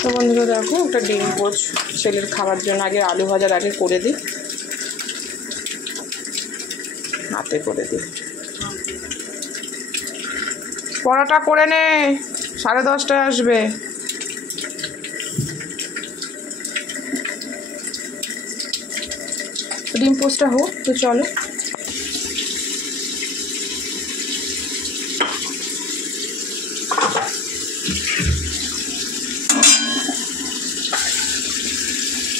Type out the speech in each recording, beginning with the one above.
তো বন্ধুরা দেখো একটা ডিম পোচ ছেলের খাওয়ার জন্য আগে আলু ভাজার আগে করে দিই, হাতে করে দিই। পড়াটা করে নে, 10:30টায় আসবে। ডিম পোচটা হোক তো চলো।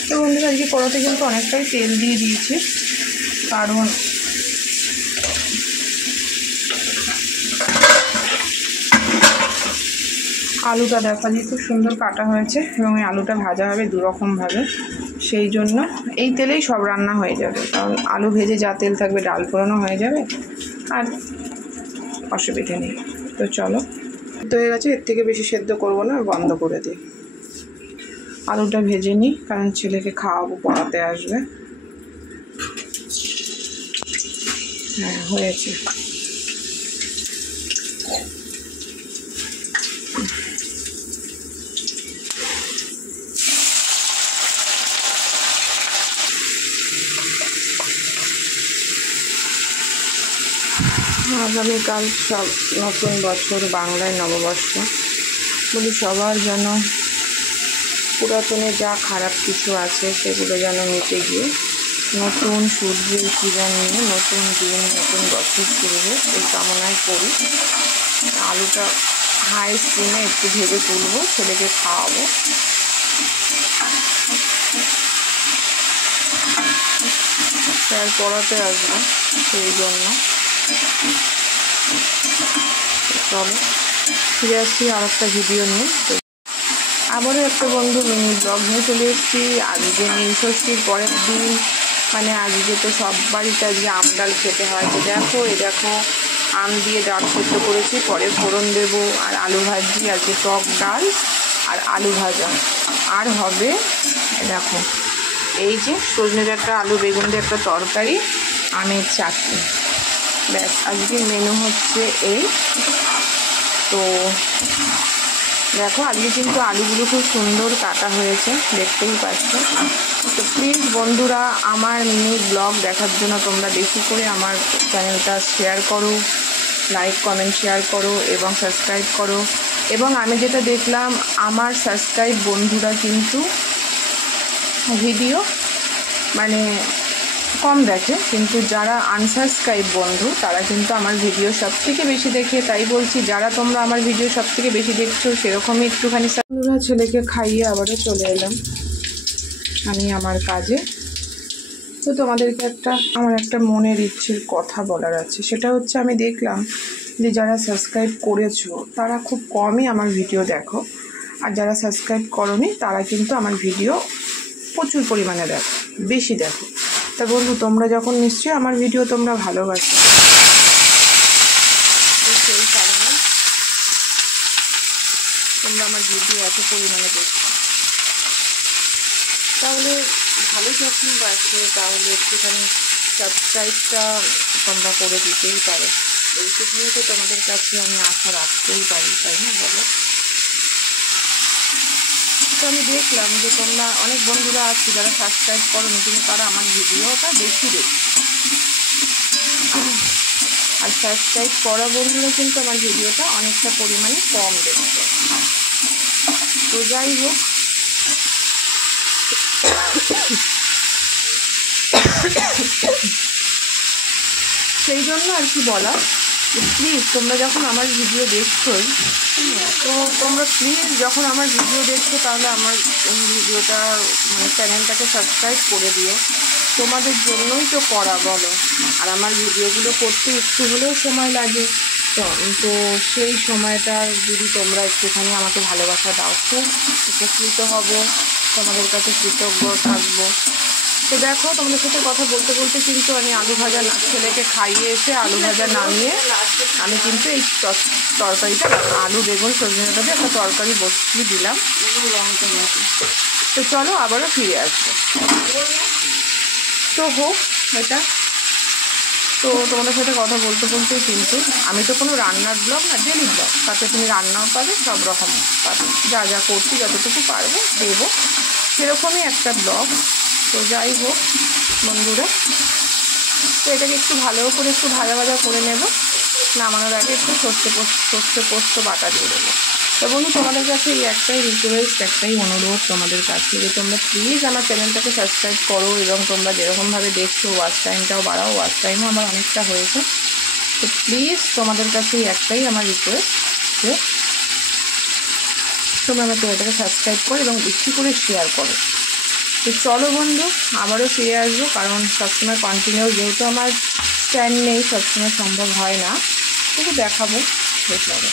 তো বন্ধুরা আজকে কড়াতে কিন্তু অনেকটাই তেল দিয়ে দিয়েছি, কারণ আলুটা দেখা যায় খুব সুন্দর কাটা হয়েছে এবং এই আলুটা ভাজা হবে দুরকমভাবে, সেই জন্য এই তেলেই সব রান্না হয়ে যাবে। কারণ আলু ভেজে যা তেল থাকবে ডাল ফোড়নও হয়ে যাবে, আর অসুবিধে নেই। তো চলো, তো হয়ে গেছে, এর থেকে বেশি সেদ্ধ করবো না, বন্ধ করে দিই। আলুটা ভেজে নিই, কারণ ছেলেকে খাওয়াবো, পড়াতে আসবে। হ্যাঁ হয়েছে। আগামীকাল সব নতুন বছর, বাংলায় নববর্ষ। বলি সবার যেন পুরাতনে যা খারাপ কিছু আছে সেগুলো যেন মিটে গিয়ে নতুন সূর্যের কিরণ নিয়ে নতুন দিন, নতুন বছর শুরু হোক, এই কামনায় করি। আলুটা হাই স্টিমে একটু ভেজে তুলবো, ছেলেকে খাওয়াবো। স্যার পড়াতে আসবে, সেই জন্য। চলো ফিরে আসছি আর একটা ভিডিও নিয়ে। আবারও একটা বন্ধু মিনি ব্লগ নিয়ে চলে এসেছি। আজকে নীলষষ্ঠীর পরের দিন, মানে আজকে তো সব বাড়িতে আজকে আম ডাল খেতে হয়। তো দেখো, এই দেখো আম দিয়ে ডাল সেদ্ধ করেছি, পরে ফোড়ন দেবো, আর আলু ভাজি, আজকে টক ডাল আর আলু ভাজা। আর হবে দেখো এই যে সজনে ডাঁটা আলু বেগুন দিয়ে একটা তরকারি, আমের চাটনি। ব্যাস, আজকের মেনু হচ্ছে এই। তো দেখো আজকে কিন্তু আলুগুলো খুব সুন্দর কাটা হয়েছে, দেখতেই পাচ্ছ। তো প্লিজ বন্ধুরা, আমার মিনি ব্লগ দেখার জন্য তোমরা বেশি করে আমার চ্যানেলটা শেয়ার করো, লাইক কমেন্ট শেয়ার করো এবং সাবস্ক্রাইব করো। এবং আমি যেটা দেখলাম, আমার সাবস্ক্রাইব বন্ধুরা কিন্তু ভিডিও মানে কম দেখে, কিন্তু যারা আনসাবস্ক্রাইব বন্ধু তারা কিন্তু আমার ভিডিও সব থেকে বেশি দেখে। তাই বলছি, যারা তোমরা আমার ভিডিও সব থেকে বেশি দেখছো সেরকমই একটুখানি। বন্ধুরা ছেলেকে খাইয়ে আবারও চলে এলাম আমি আমার কাজে। তো তোমাদেরকে আমার একটা মনের ইচ্ছের কথা বলার আছে। সেটা হচ্ছে, আমি দেখলাম যে যারা সাবস্ক্রাইব করেছো তারা খুব কমই আমার ভিডিও দেখো, আর যারা সাবস্ক্রাইব করোনি তারা কিন্তু আমার ভিডিও প্রচুর পরিমাণে দেখো, বেশি দেখো। তা বন্ধু, তোমরা যখন নিশ্চয়ই আমার ভিডিও তোমরা ভালোবাসো, সেই কারণে তোমরা আমার ভিডিও এত পরিমাণে দেখো। তাহলে ভালো যত্ন বাড়ছে, তাহলে একটুখানি সাবস্ক্রাইবটা তোমরা করে দিতেই পারো। এইটুখানি তো তোমাদের কাছে আমি আশা রাখতেই পারি, তাই না বলো? তো আমি দেখলাম যে তোমরা অনেক বন্ধুরা আছে যারা সাবস্ক্রাইব করোনি, কিন্তু তারা আমার ভিডিওটা বেশি দেখছে। আর সাবস্ক্রাইব করা বন্ধুরা কিন্তু আমার ভিডিওটা অনেকটা পরিমাণে কম দেখছে। তো যাই হোক, সেই জন্য আর কি বলা, প্লিজ তোমরা যখন আমার ভিডিও দেখছোই, তো তোমরা প্লিজ যখন আমার ভিডিও দেখছো তাহলে আমার ভিডিওটা মানে চ্যানেলটাকে সাবস্ক্রাইব করে দিও। তোমাদের জন্যই তো করা বলো, আর আমার ভিডিওগুলো করতে একটু হলেও সময় লাগে। তো সেই সময়টা যদি তোমরা একটুখানি আমাকে ভালোবাসা দাও, খুব উপকৃত হব, তোমাদের কাছে কৃতজ্ঞ থাকবো। তো দেখো, তোমাদের সাথে কথা বলতে বলতে কিন্তু আমি আলু ভাজা ছেলেকে খাইয়ে এসে আলু ভাজা নামিয়ে আমি কিন্তু এই তরকারিটা আলু বেগুন সজনে ডাঁটা দিয়ে একটা তরকারি বসিয়ে দিলাম। তো চলো আবারও ফিরে আসবো। তো হোক এটা। তো তোমাদের সাথে কথা বলতে বলতেই কিন্তু আমি তো কোনো রান্নার ব্লগ না, ডেলি ব্লগ, তাতে তুমি রান্নাও পাবে, সব রকম পাবে, যা যা করছি যতটুকু পারবো দেবো, সেরকমই একটা ব্লগ। তো যাই হোক বন্ধুরা, তো এটাকে একটু ভালো করে একটু ভাজা ভাজা করে নেব, নামানোর আগে একটু সর্ষে পোস্ত বাটা দিয়ে দেবো। তো বন্ধু তোমাদের কাছে এই একটাই রিকোয়েস্ট, একটাই অনুরোধ তোমাদের কাছে, যে তোমরা প্লিজ আমার চ্যানেলটাকে সাবস্ক্রাইব করো, এবং তোমরা যেরকমভাবে দেখছো ওয়াচ টাইমটাও বাড়াও, ওয়াচ টাইমও আমার অনেকটা হয়েছে। তো প্লিজ তোমাদের কাছে একটাই আমার রিকোয়েস্ট যে তোমরা আমার চ্যানেলটাকে সাবস্ক্রাইব করো এবং বেশি করে শেয়ার করো। তো চলো বন্ধু, আবারও ফিরে আসবো, কারণ সবসময় কন্টিনিউ যেহেতু আমার স্ট্যান্ড নেই, সবসময় সম্ভব হয় না, তবু দেখাবো, দেখতে হবে।